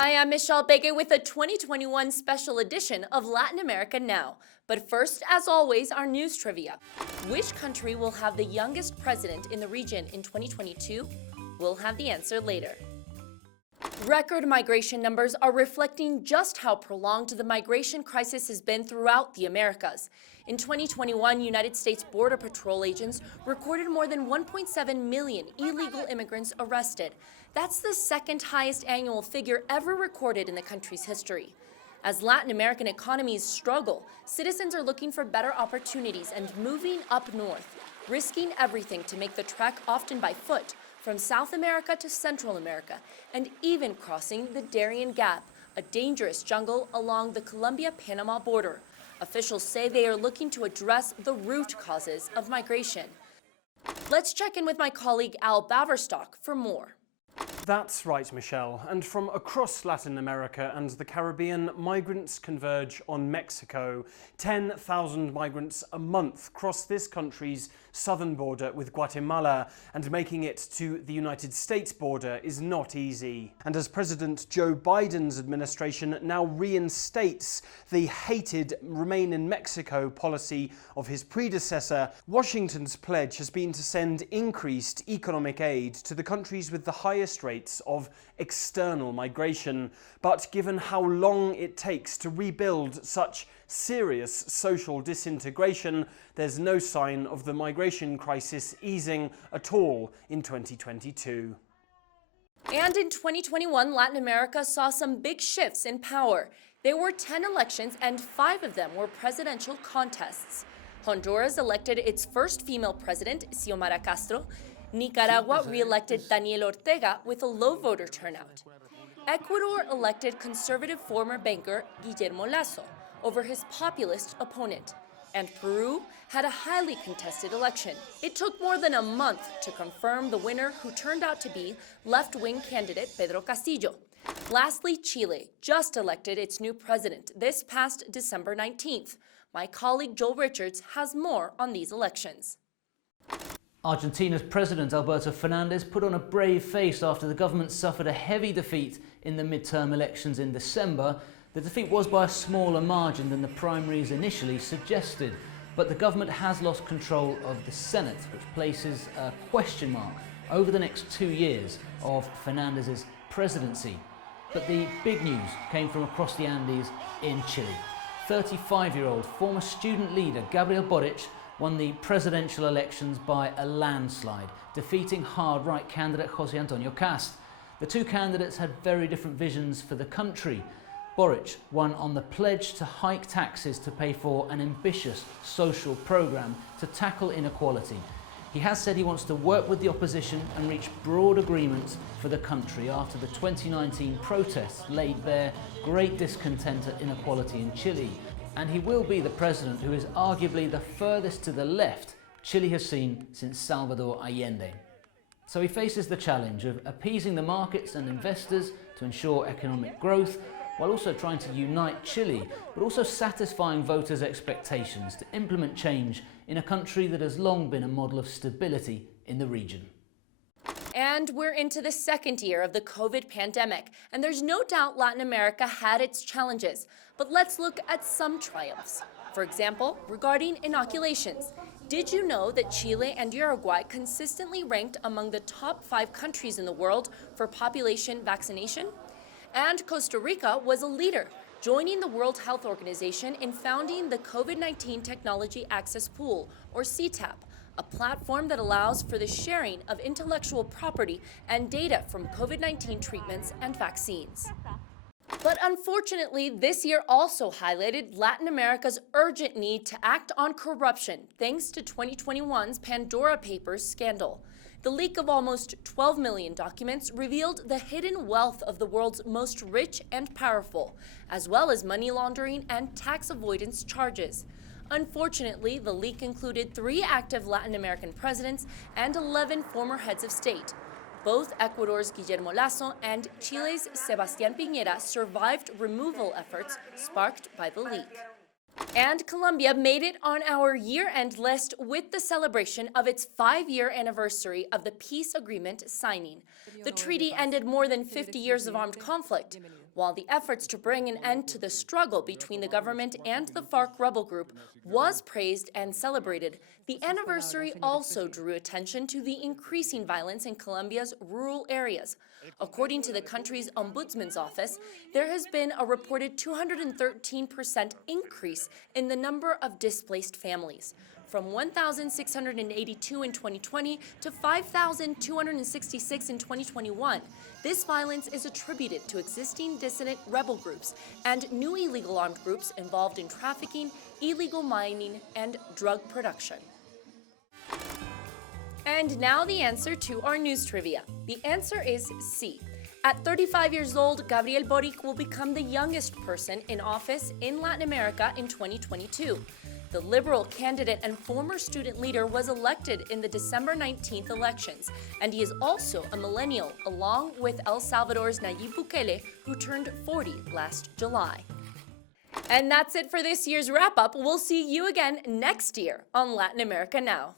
Hi, I'm Michelle Begue with a 2021 special edition of Latin America Now. But first, as always, our news trivia. Which country will have the youngest president in the region in 2022? We'll have the answer later. Record migration numbers are reflecting just how prolonged the migration crisis has been throughout the Americas. In 2021, United States Border Patrol agents recorded more than 1.7 million illegal immigrants arrested. That's the second highest annual figure ever recorded in the country's history. As Latin American economies struggle, citizens are looking for better opportunities and moving up north, risking everything to make the trek, often by foot, from South America to Central America, and even crossing the Darien Gap, a dangerous jungle along the Colombia-Panama border. Officials say they are looking to address the root causes of migration. Let's check in with my colleague Al Baverstock for more. That's right, Michelle. And from across Latin America and the Caribbean, migrants converge on Mexico. 10,000 migrants a month cross this country's southern border with Guatemala, and making it to the United States border is not easy. And as President Joe Biden's administration now reinstates the hated Remain in Mexico policy of his predecessor, Washington's pledge has been to send increased economic aid to the countries with the highest rates of external migration. But given how long it takes to rebuild such serious social disintegration, there's no sign of the migration crisis easing at all in 2022. And in 2021, Latin America saw some big shifts in power. There were 10 elections, and 5 of them were presidential contests. Honduras elected its first female president, Xiomara Castro. Nicaragua re-elected Daniel Ortega with a low voter turnout. Ecuador elected conservative former banker Guillermo Lasso over his populist opponent. And Peru had a highly contested election. It took more than a month to confirm the winner, who turned out to be left-wing candidate Pedro Castillo. Lastly, Chile just elected its new president this past December 19th. My colleague Joel Richards has more on these elections. Argentina's President Alberto Fernandez put on a brave face after the government suffered a heavy defeat in the midterm elections in December. The defeat was by a smaller margin than the primaries initially suggested, but the government has lost control of the Senate, which places a question mark over the next 2 years of Fernandez's presidency. But the big news came from across the Andes in Chile. 35-year-old former student leader Gabriel Boric won the presidential elections by a landslide, defeating hard-right candidate José Antonio Cast. The two candidates had very different visions for the country. Boric won on the pledge to hike taxes to pay for an ambitious social programme to tackle inequality. He has said he wants to work with the opposition and reach broad agreements for the country after the 2019 protests laid bare great discontent at inequality in Chile. And he will be the president who is arguably the furthest to the left Chile has seen since Salvador Allende. So he faces the challenge of appeasing the markets and investors to ensure economic growth, while also trying to unite Chile, but also satisfying voters' expectations to implement change in a country that has long been a model of stability in the region. And we're into the second year of the COVID pandemic, and there's no doubt Latin America had its challenges. But let's look at some triumphs. For example, regarding inoculations. Did you know that Chile and Uruguay consistently ranked among the top 5 countries in the world for population vaccination? And Costa Rica was a leader, joining the World Health Organization in founding the COVID-19 Technology Access Pool, or CTAP, a platform that allows for the sharing of intellectual property and data from COVID-19 treatments and vaccines. But unfortunately, this year also highlighted Latin America's urgent need to act on corruption, thanks to 2021's Pandora Papers scandal. The leak of almost 12 million documents revealed the hidden wealth of the world's most rich and powerful, as well as money laundering and tax avoidance charges. Unfortunately, the leak included 3 active Latin American presidents and 11 former heads of state. Both Ecuador's Guillermo Lasso and Chile's Sebastián Piñera survived removal efforts sparked by the leak. And Colombia made it on our year-end list with the celebration of its 5-year anniversary of the peace agreement signing. The treaty ended more than 50 years of armed conflict. While the efforts to bring an end to the struggle between the government and the FARC rebel group was praised and celebrated, the anniversary also drew attention to the increasing violence in Colombia's rural areas. According to the country's ombudsman's office, there has been a reported 213% increase in the number of displaced families, from 1,682 in 2020 to 5,266 in 2021. This violence is attributed to existing dissident rebel groups and new illegal armed groups involved in trafficking, illegal mining, and drug production. And now the answer to our news trivia. The answer is C. At 35 years old, Gabriel Boric will become the youngest person in office in Latin America in 2022. The Liberal candidate and former student leader was elected in the December 19th elections, and he is also a millennial, along with El Salvador's Nayib Bukele, who turned 40 last July. And that's it for this year's wrap-up. We'll see you again next year on Latin America Now.